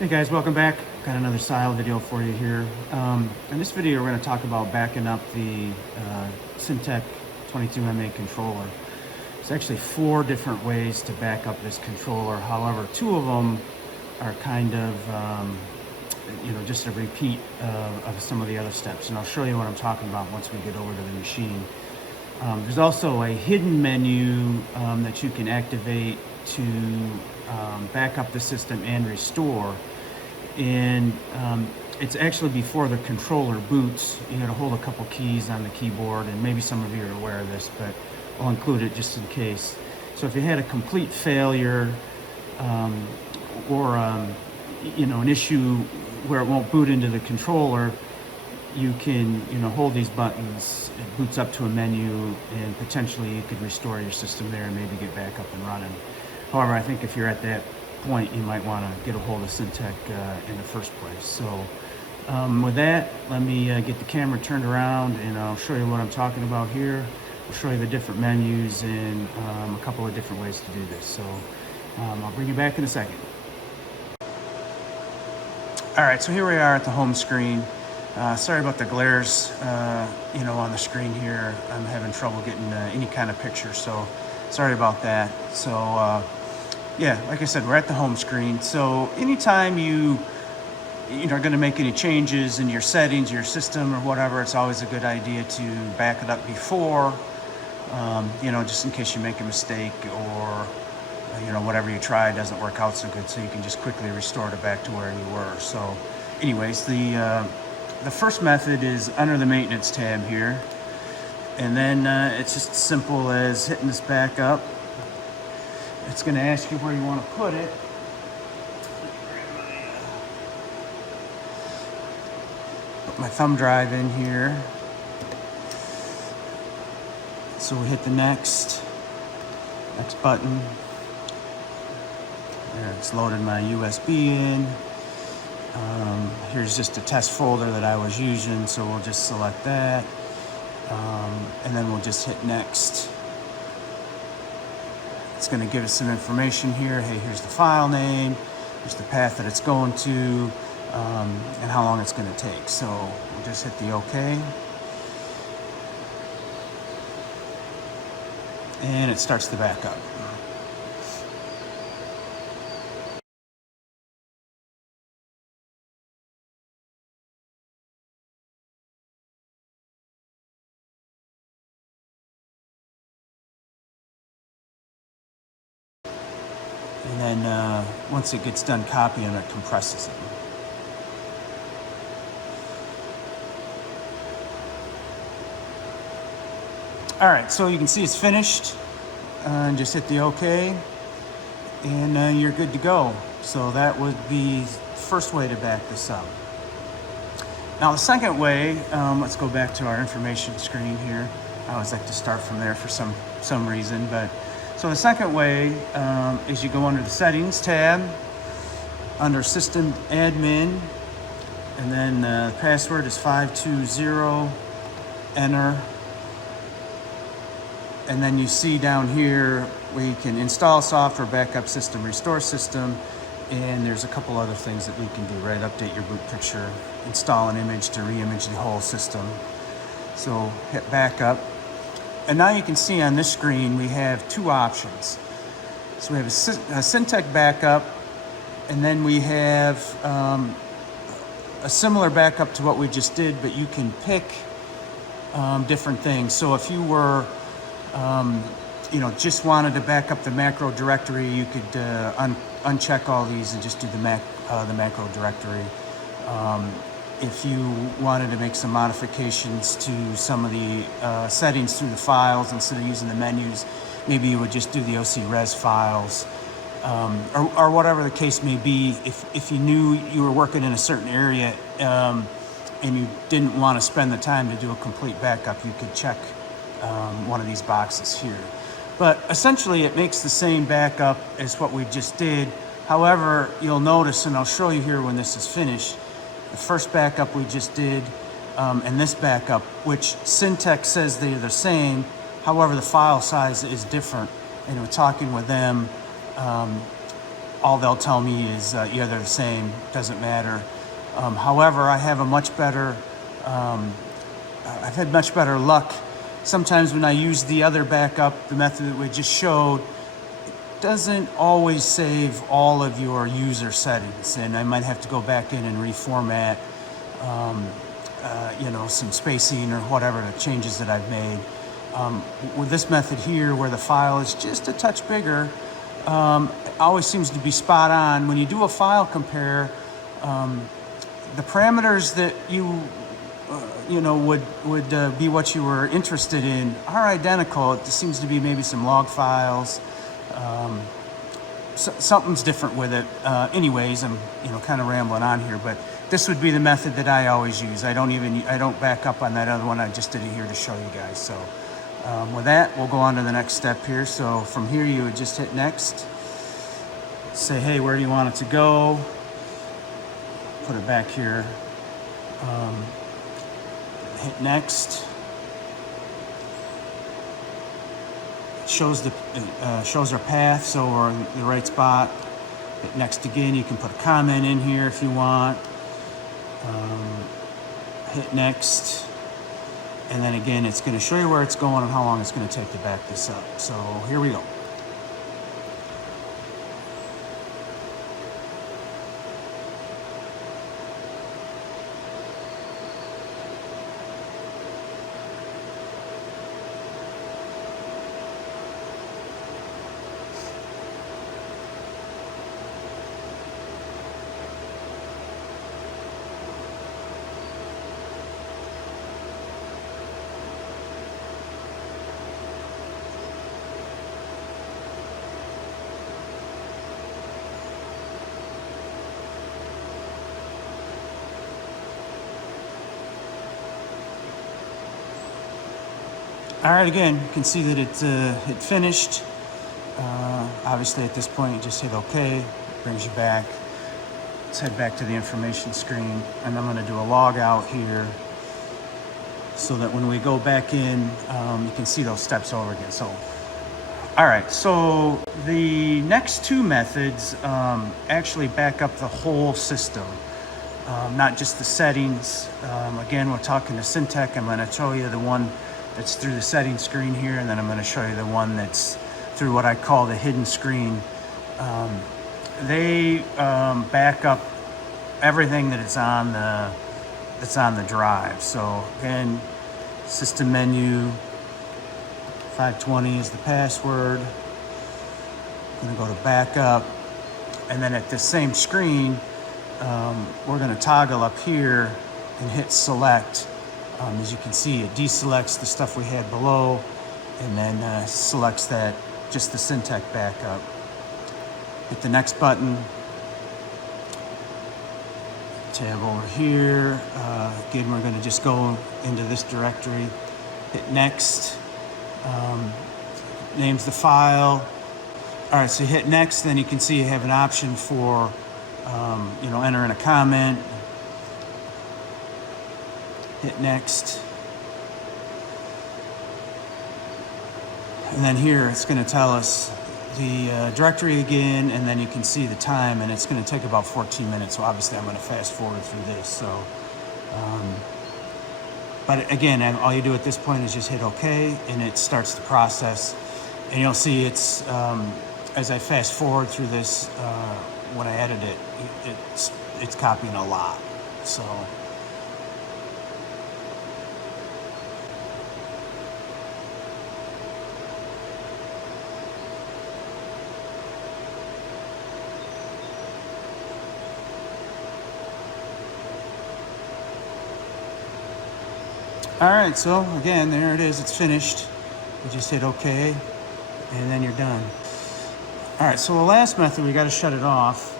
Hey guys, welcome back. Got another SYIL video for you here. In this video, we're going to talk about backing up the Syntec 22MA controller. There's actually 4 different ways to back up this controller. However, 2 of them are kind of, just a repeat of some of the other steps. And I'll show you what I'm talking about once we get over to the machine. There's also a hidden menu that you can activate to back up the system and restore. And it's actually before the controller boots. You got to hold a couple keys on the keyboard, and maybe some of you are aware of this, but I'll include it just in case. So if you had a complete failure or an issue where it won't boot into the controller, you can hold these buttons. It boots up to a menu, and potentially you could restore your system there and maybe get back up and running. However, I think if you're at that point, you might want to get a hold of Syntec in the first place. So with that, let me get the camera turned around and I'll show you what I'm talking about here. I'll show you the different menus and a couple of different ways to do this. So I'll bring you back in a second. All right, so here we are at the home screen. Sorry about the glares, on the screen here. I'm having trouble getting any kind of picture, so sorry about that. So yeah, like I said, we're at the home screen. So anytime you are going to make any changes in your settings, your system or whatever, it's always a good idea to back it up before, just in case you make a mistake or, whatever you try doesn't work out so good, so you can just quickly restore it back to where you were. So anyways, the first method is under the maintenance tab here. And then it's just as simple as hitting this back up. It's going to ask you where you want to put it. Put my thumb drive in here. So we hit the next button. There, it's loaded my USB in. Here's just a test folder that I was using, so we'll just select that. And then we'll just hit next. It's going to give us some information here. Hey, here's the file name, here's the path that it's going to, and how long it's going to take. So we'll just hit the OK. And it starts the backup. And then once it gets done copying, it compresses it. All right, so you can see it's finished. And just hit the OK, and you're good to go. So that would be the first way to back this up. Now the second way, let's go back to our information screen here. I always like to start from there for some reason, but so the second way is you go under the Settings tab, under System Admin, and then the password is 520, enter. And then you see down here, we can install software, backup system, restore system, and there's a couple other things that we can do, right? Update your boot picture, install an image to re-image the whole system. So hit backup. And now you can see on this screen, we have 2 options. So we have a Syntec backup, and then we have a similar backup to what we just did, but you can pick different things. So if you were, just wanted to back up the macro directory, you could uncheck all these and just do the macro directory. If you wanted to make some modifications to some of the settings through the files instead of using the menus, maybe you would just do the OC res files, or whatever the case may be. If you knew you were working in a certain area and you didn't want to spend the time to do a complete backup, you could check one of these boxes here. But essentially it makes the same backup as what we just did. However, you'll notice, and I'll show you here when this is finished, the first backup we just did and this backup, which Syntec says they're the same, however the file size is different. And we're talking with them, all they'll tell me is, yeah, they're the same, doesn't matter. However, I have a much better, I've had much better luck. Sometimes when I use the other backup, the method that we just showed, it doesn't always save all of your user settings, and I might have to go back in and reformat, you know, some spacing or whatever, the changes that I've made. With this method here, where the file is just a touch bigger, always seems to be spot on. When you do a file compare, the parameters that you know, would be what you were interested in are identical. It seems to be maybe some log files. Something's different with it. Anyways, I'm, you know, kind of rambling on here, but this would be the method that I always use. I don't back up on that other one. I just did it here to show you guys. So with that, we'll go on to the next step here. So from here, you would just hit next. Say, hey, where do you want it to go? Put it back here. Hit next. It shows our path, so we're in the right spot. Hit next again. You can put a comment in here if you want. Hit next. And then again, it's going to show you where it's going and how long it's going to take to back this up. So here we go. All right, again, you can see that it finished. Obviously, at this point, you just hit OK. It brings you back. Let's head back to the information screen, and I'm going to do a log out here so that when we go back in, you can see those steps over again. So, all right, so the next two methods actually back up the whole system, not just the settings. Again, we're talking to Syntec. I'm going to show you the one that's through the settings screen here, and then I'm going to show you the one that's through what I call the hidden screen. They back up everything that is on the drive. So again, system menu, 520 is the password. I'm going to go to backup, and then at this same screen, we're going to toggle up here and hit select. As you can see, it deselects the stuff we had below, and then selects that, just the Syntec backup. Hit the next button. Tab over here. Again, we're going to just go into this directory. Hit next. Names the file. All right, so hit next, then you can see you have an option for, you know, entering a comment. Hit next. And then here it's going to tell us the directory again, and then you can see the time, and it's going to take about 14 minutes. So obviously I'm going to fast forward through this. So, but again, all you do at this point is just hit OK, and it starts the process. And you'll see it's, as I fast forward through this, when I edit it, it's copying a lot. So. All right, so again, there it is, it's finished. You just hit OK, and then you're done. All right, so the last method, we got to shut it off.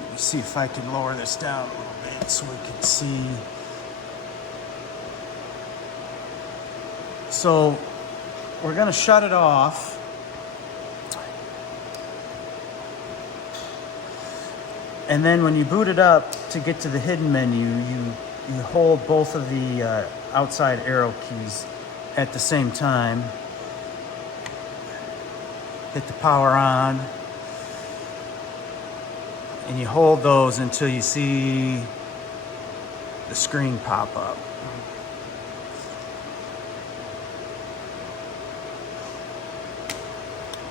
Let me see if I can lower this down a little bit so we can see. So we're going to shut it off. And then when you boot it up to get to the hidden menu, you hold both of the outside arrow keys at the same time. Hit the power on. and you hold those until you see the screen pop up.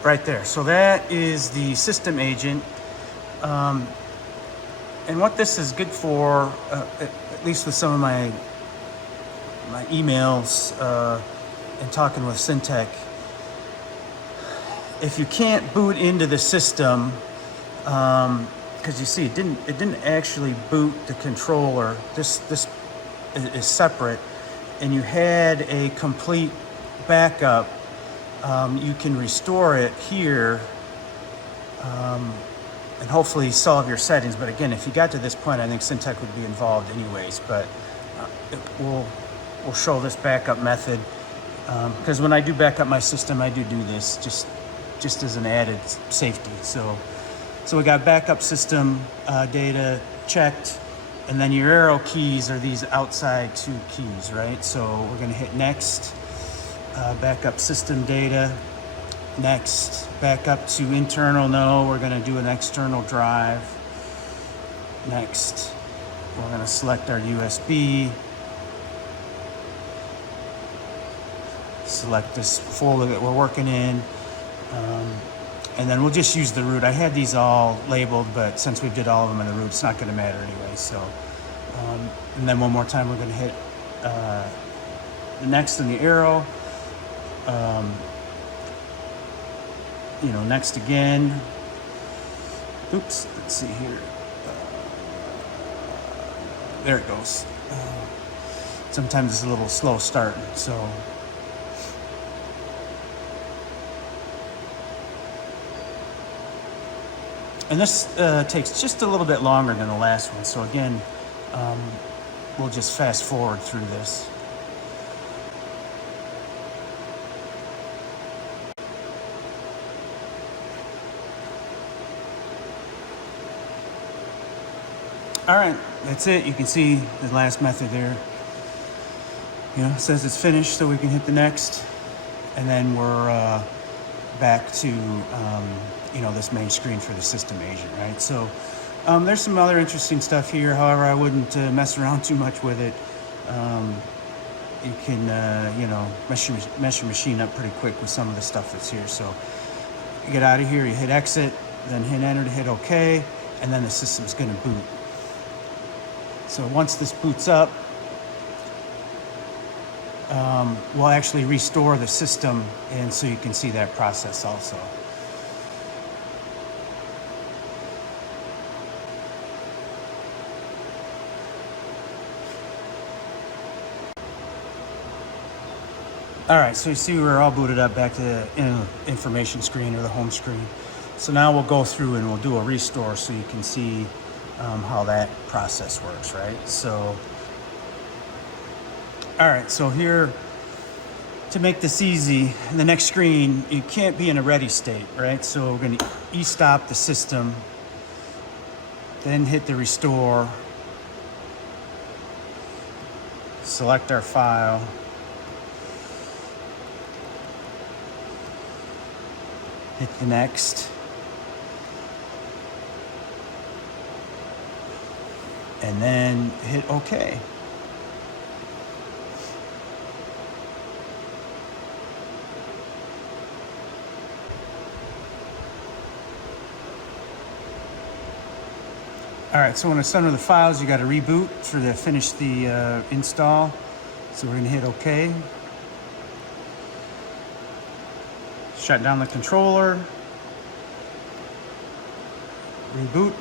Right there. So that is the system agent. And what this is good for, at least with some of my emails and talking with Syntec, if you can't boot into the system, because you see it didn't actually boot the controller. This is separate, and you had a complete backup. You can restore it here and hopefully solve your settings. But again, if you got to this point, I think Syntec would be involved anyways. But we'll show this backup method because when I do back up my system, I do this just as an added safety. So we got backup system data checked, and then your arrow keys are these outside two keys, right? So we're going to hit next. Backup system data, next. Backup to internal, no, we're going to do an external drive. Next, we're going to select our USB, select this folder that we're working in, and then we'll just use the root. I had these all labeled, but since we did all of them in the root, it's not going to matter anyway. So, and then one more time, we're going to hit the next and the arrow. Next again. Oops, let's see here. There it goes. Sometimes it's a little slow starting, so. And this takes just a little bit longer than the last one. So again, we'll just fast forward through this. All right, that's it. You can see the last method there. It says it's finished, so we can hit the next, and then we're back to this main screen for the system agent, right? So there's some other interesting stuff here. However, I wouldn't mess around too much with it. You can mess your machine up pretty quick with some of the stuff that's here. So you get out of here, you hit exit, then hit enter to hit OK, and then the system's going to boot. So once this boots up, we'll actually restore the system, and so you can see that process also. All right, so you see we're all booted up back to the information screen or the home screen. So now we'll go through and we'll do a restore so you can see how that process works, right? So, all right, so here, to make this easy, in the next screen, you can't be in a ready state, right? So we're gonna e-stop the system, then hit the restore, select our file, hit the next, and then hit OK. All right, so in the center of the files, you got to reboot to finish the install. So we're going to hit OK. Shut down the controller. Reboot.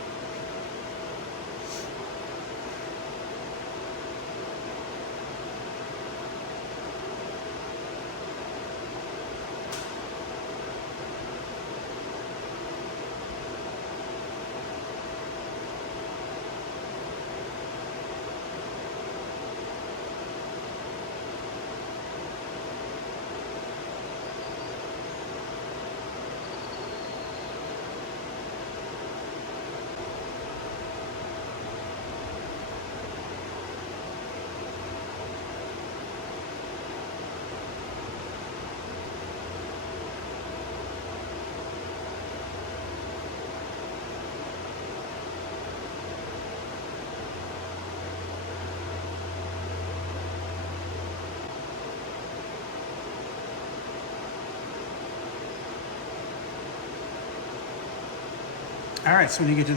All right, so when you get to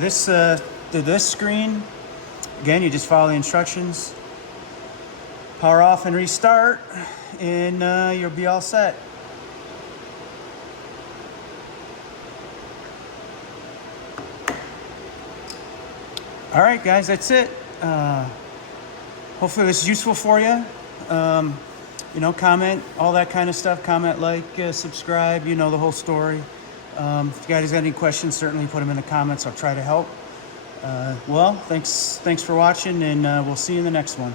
this screen, again, you just follow the instructions, power off and restart, and you'll be all set. All right, guys, that's it. Hopefully this is useful for you. You know, comment, all that kind of stuff. Comment, like, subscribe, you know the whole story. If you guys got any questions, certainly put them in the comments. I'll try to help. Well, thanks for watching, and we'll see you in the next one.